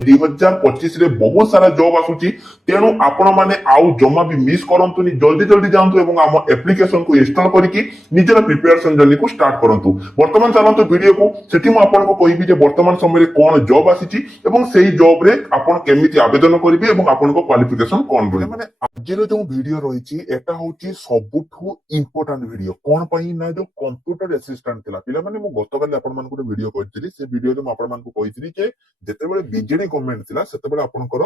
2025 रे बहुत सारा जॉब आसुची तेणु आपण माने आउ जमा भी मिस करंतुनी जल्दी जल्दी जांतु एवं आम एप्लिकेशन को इंस्टॉल करिकि निजर प्रिपरेशन जर्नी को स्टार्ट करंतु। वर्तमान चलंतु वीडियो को सेठी मु आपन को कहिबि जे वर्तमान समय रे कोन जॉब आसीची एवं सेही जॉब रे आपण केमिति आवेदन करिवे एवं आपन को क्वालिफिकेशन कोन रही माने आजिर जो वीडियो रहिची एटा होची सबुठु इंपोर्टेंट वीडियो कोन पई ना जो कंप्यूटर असिस्टेंट थिला पिला माने मु गतकाल आपन मान को वीडियो कहितली से वीडियो रे मु आपन मान को कहितली जे जेतेबेले बीजेडी गवर्नमेंट थिला सेतेबेले आपनकर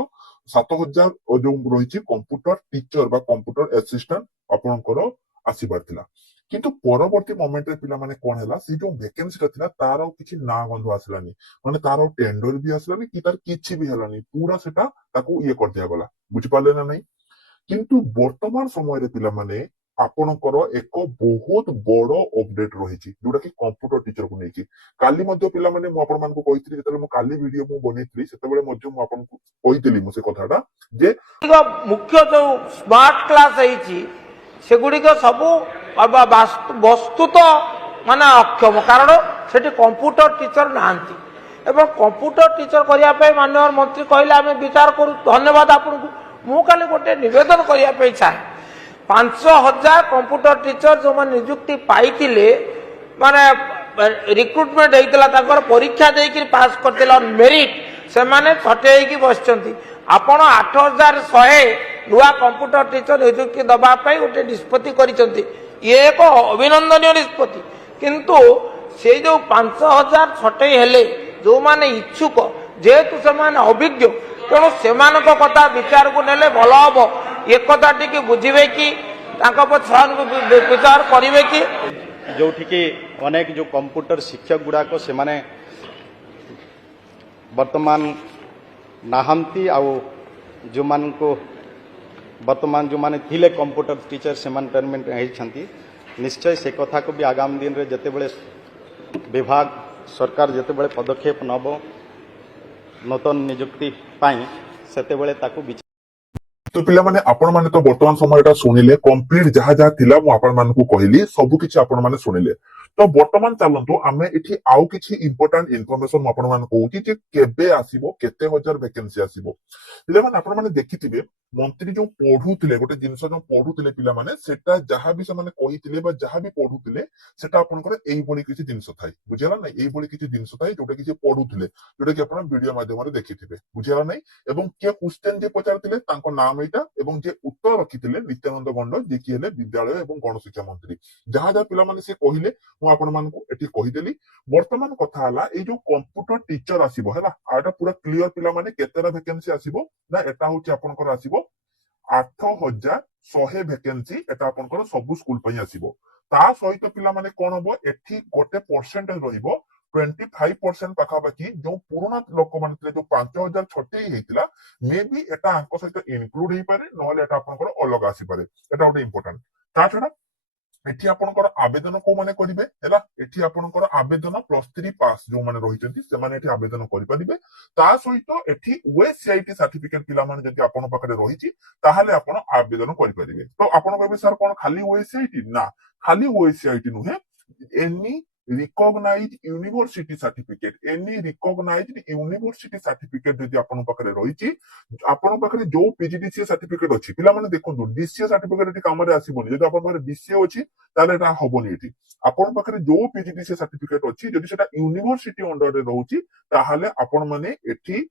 7000 जो रहिची कंप्यूटर टीचर बा कंप्यूटर असिस्टेंट आपनकर आसीबार थिला किंतु परवर्ती मोमेंट रे पिला माने कोन हैला से जो वैकेंसी थिला तार किछि ना गंध आसलानी माने तार टेंडर भी आसलानी कि तार किछि भी हलानी पूरा सेटा ताको ये कर दिया गला बुझि पाले ना नहीं किंतु वर्तमान समय रे पिला माने आपनकर एक बहुत बड़ अपडेट रही जोटा कि कंप्यूटर टीचर को लेकिन काली मध्य पिला माने मु आपन मान को कहितली जेतले मु काली वीडियो मु बनेतली सेतेबेले मध्य मु आपन को कहितली मु से कथाटा जे मुख्य जो स्मार्ट क्लास है सेगुड़ी सब वस्तुत माने अक्षम कारण से कंप्यूटर टीचर नहांती एवं कंप्यूटर टीचर करने माननीय मंत्री कहले आम विचार करूँ धन्यवाद आपको मु खाली गोटे निवेदन करने चाहे 5000 कंप्यूटर टीचर जो मैंने नियुक्ति पाई माने रिक्रुटमेंट होता परीक्षा देकर पास करते मेरिट से माने छटे बसचंती आपण 8100 नुआ कंप्यूटर टीचर नियुक्ति दबाई गोटे निष्पत्ति करिसंती ये एक अभिनंदनीय निष्पत्ति किंतु से जो 5000 छटे हेले जो माने इच्छुक जेहेतु से माने अभिज्ञ तेणु से कथा विचार को नेले भल हम एक कथा टी बुझे कि विचार करेंगे कि जो कि अनेक जो कंप्यूटर शिक्षक गुड़ाक से माने वर्तमान नाहंती आउ जो मान को वर्तमान जो माने थिले कंप्यूटर टीचर से रिटायरमेंट होती निश्चय से कथा को भी आगामी दिन रे जते बड़े विभाग सरकार जते बड़े पदक्षेप नब नूतन नियुक्ति पाई सेते बड़े ताकू तो पिला माने आपण माने तो वर्तमान समय शुणिले कंप्लीट जहाँ जहाँ थिला मु आपण मान को कहली सब किछि आपण माने शुणिले तो वर्तमान चलंतु आमे इठी आउ किछि इंपोर्टेंट इनफॉरमेशन आपण मान कहूची जे केबे आसीबो केते हजार वैकेंसी आसीबो पिला माने आपण माने देखिथिबे मंत्री जो पढुतिले गोटे जिंस जो पढुतिले पिला माने सेटा जहाँ भी से माने कहितिले बा जहाँ भी पढुतिले सेटा आपनकर एई बळी किछि जिंस थाई बुझियला नै एई बळी किछि जिंस थाई जोटा किछि पढुतिले जोटा कि आपण वीडियो माध्यम रे देखिथिबे बुझियला नै एवं के क्वेश्चन जे पचारतिले तांको नाम एटा एवं जे उत्तर रखितिले नित्यानंद गंड जे कि हेले विद्यालय एवं गणशिक्षा मंत्री जहाँ जहाँ पिला माने से कहिले मु आपण मान को एठी कहिदेली वर्तमान कथा हला ए जो कंप्यूटर टीचर आसीबो हला आटा पूरा क्लियर पिला माने केतेरा वैकेंसी आसीबो ना एटा होची आपनकर आसीबो 8100 वैकेंसी एटा आपनकर सब स्कूल पई आसीबो ता सहित पिला माने कोन हबो एठी गोटे परसेंटेज रहिबो 25% पाखापाखि जो पुराना लोक माने जो 5000 छटे हेतिला मे बी एटा आंक सहित इनक्लूड हेई पारे नहले एटा आपनकर अलग आसी पारे एटा गोटे इंपोर्टेंट ता छडा एठी आपनकर आवेदन को माने करिवे हैला एठी आपनकर आवेदन +3 पास जो माने रहिचंती से माने एठी आवेदन करि परिबे ता सहित एठी ओएससीआईटी सर्टिफिकेट पिला माने जदि आपन पाखरे रहिची ताहाले आपन आवेदन करि परिबे तो आपन कहबे सर कोन खाली ओएससीआईटी ना खाली ओएससीआईटी नुहे any recognised university certificate any recognised university certificate जदि आपन पाखरे रहिची आपन पाखरे जो पीजीडीसीए सर्टिफिकेट अछि पिला माने देखंतु डीसीए सर्टिफिकेट एठी काम रे आसीबोनी जदि आपन पाखरे डीसीए अछि ताले एटा हबोनी एठी आपन पाखरे जो पीजीडीसीए सर्टिफिकेट अछि जदि सेटा यूनिवर्सिटी अंडर रे रहउची ताहाले आपन माने एठी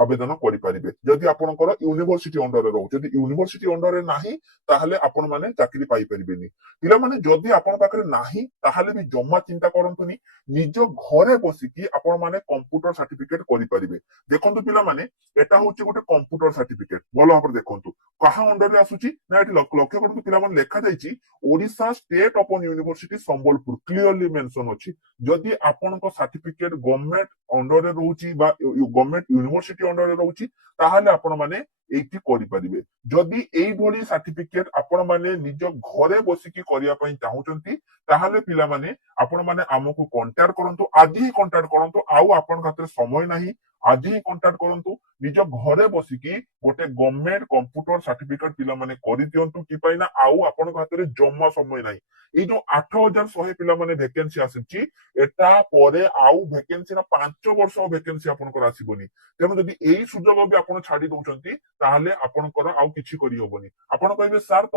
आवेदन करि परिबे जदि आपनकर यूनिवर्सिटी अंडर रे रहउ जदि यूनिवर्सिटी अंडर रे नाही ताहाले आपन माने चाकरी पाई परिबेनी पिला माने जदि आपन पाखरे नाही ताहाले भी जम्मा चिंता करंतुनी निज घरे बसिकी आपन माने कंप्यूटर सर्टिफिकेट करि परिबे देखंतु पिला माने एटा होची गोटे कंप्यूटर सर्टिफिकेट भलो भाबरे देखंतु कहा अंडर रे आसुची ना एठी लक्ष्य करंतु पिला माने लेखा जाईची Odisha state open university Sambalpur clearly mention अछि जदि आपनक सर्टिफिकेट गवर्नमेंट अंडर रे रहउची बा गवर्नमेंट यूनिवर्सिटी अंडर रे रहउची ताहाले आपण माने এইটি କରିପାରିବେ। ଯଦି এইଭଳି ସାର୍ଟିଫିକେଟ ଆପଣ ମାନେ ନିଜ ଘରେ ବସିକି କରିବା ପାଇଁ ଚାହୁଁଛନ୍ତି ତାହେଲେ ପିଲାମାନେ ଆପଣ ମାନେ ଆମକୁ କଣ୍ଟାକ୍ଟ କରନ୍ତୁ, ଆଜି ହିଁ କଣ୍ଟାକ୍ଟ କରନ୍ତୁ। ଆଉ ଆପଣଙ୍କ ହାତରେ ସମୟ ନାହିଁ, ଆଜି ହିଁ କଣ୍ଟାକ୍ଟ କରନ୍ତୁ। ନିଜ ଘରେ ବସିକି ଗୋଟେ ଗଭର୍ଣ୍ଣମେଣ୍ଟ କମ୍ପ୍ୟୁଟର ସାର୍ଟିଫିକେଟ ପିଲାମାନେ କରିଦିଅନ୍ତୁ। କି ପାଇଁ ନା ଆଉ ଆପଣଙ୍କ ହାତରେ ଜମା ସମୟ ନାହିଁ। ଏଇ ଯୋଉ 8100 ପିଲାମାନେ ଭେକେନ୍ସି ଆସିଛି ଏଟା ପରେ ଆଉ ଭେକେନ୍ସି ନା 5 ବର୍ଷ ଭେକେନ୍ସି ଆପଣଙ୍କର ଆସିବନି। ତେଣୁ ଯଦି ଏଇ ସୁଯୋଗ ବି ଆପଣ ଛାଡି ଦଉଛନ୍ତି ତାହେଲେ ଆପଣଙ୍କର ଆଉ କିଛି କରିହବନି। ଆପଣ କହିବେ ସାର୍ ତ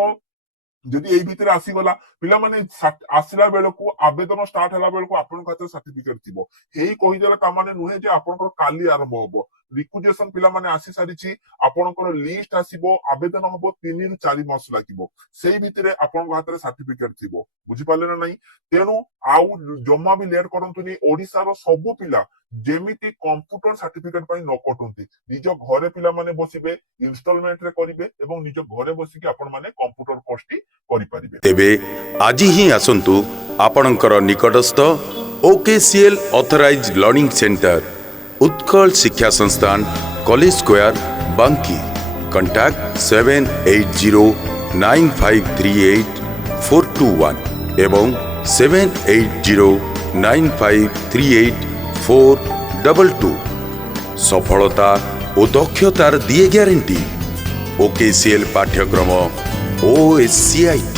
ଯଦି ଏଇ ଭିତରେ ଆସିଗଲା ପିଲାମାନେ ଆସିଲା ବେଳକୁ ଆବେଦନ ଷ୍ଟାର୍ଟ ହେଲା ବେଳକୁ ଆପଣଙ୍କ ହାତରେ ସାର୍ଟିଫିକେଟ ଥିବ। ହେଇ କହିଦେଲା ତାମାନେ ନୁହେଁ ଯେ ଆପଣଙ୍କର କାଲି ଆରମ୍ଭ ହବ। ରିକ୍ୱିଜିସନ ପିଲାମାନେ ଆସି ସାରିଛି, ଆପଣଙ୍କର ଲିଷ୍ଟ ଆସିବ, ଆବେଦନ ହବ 3 ରୁ 4 ମାସ ଲାଗିବ। ସେଇ ଭିତରେ ଆପଣଙ୍କ ହାତରେ ସାର୍ଟିଫିକେଟ ଥିବ। ବୁଝିପାରିଲେ ନା ନାହିଁ? ତେଣୁ ଆଉ ଜମା ବି ଲେଟ୍ କରନ୍ତୁନି। ଓଡିଶାର ସବୁ ପିଲା ଯେମିତି କମ୍ପ୍ୟୁଟର ସାର୍ଟିଫିକେଟ ପାଇଁ ନ କଟନ୍ତି, ନିଜ ଘରେ ପିଲାମାନେ ବସିବେ, ଇନଷ୍ଟଲମେଣ୍ଟରେ କରିବେ ଏବଂ ନିଜ ଘରେ ବସିକି ଆପଣ ମାନେ କମ୍ପ୍ୟୁଟର କୋର୍ସଟି କରିପାରିବେ। ତେବେ ଆଜି ହିଁ ଆସନ୍ତୁ ଆପଣଙ୍କର ନିକଟସ୍ଥ OKCL authorise learning centre, Utkal ଶିକ୍ଷା ସଂସ୍ଥାନ, କଲେଜ ସ୍କୋୟାର, ବାଙ୍କୀ। କଣ୍ଟାକ୍ଟ 7809538421 ଏବଂ 7809538422। ସଫଳତା ଓ ଦକ୍ଷତାର ଦିଏ ଗ୍ୟାରେଣ୍ଟି। OKCL ପାଠ୍ୟକ୍ରମ OSCIT।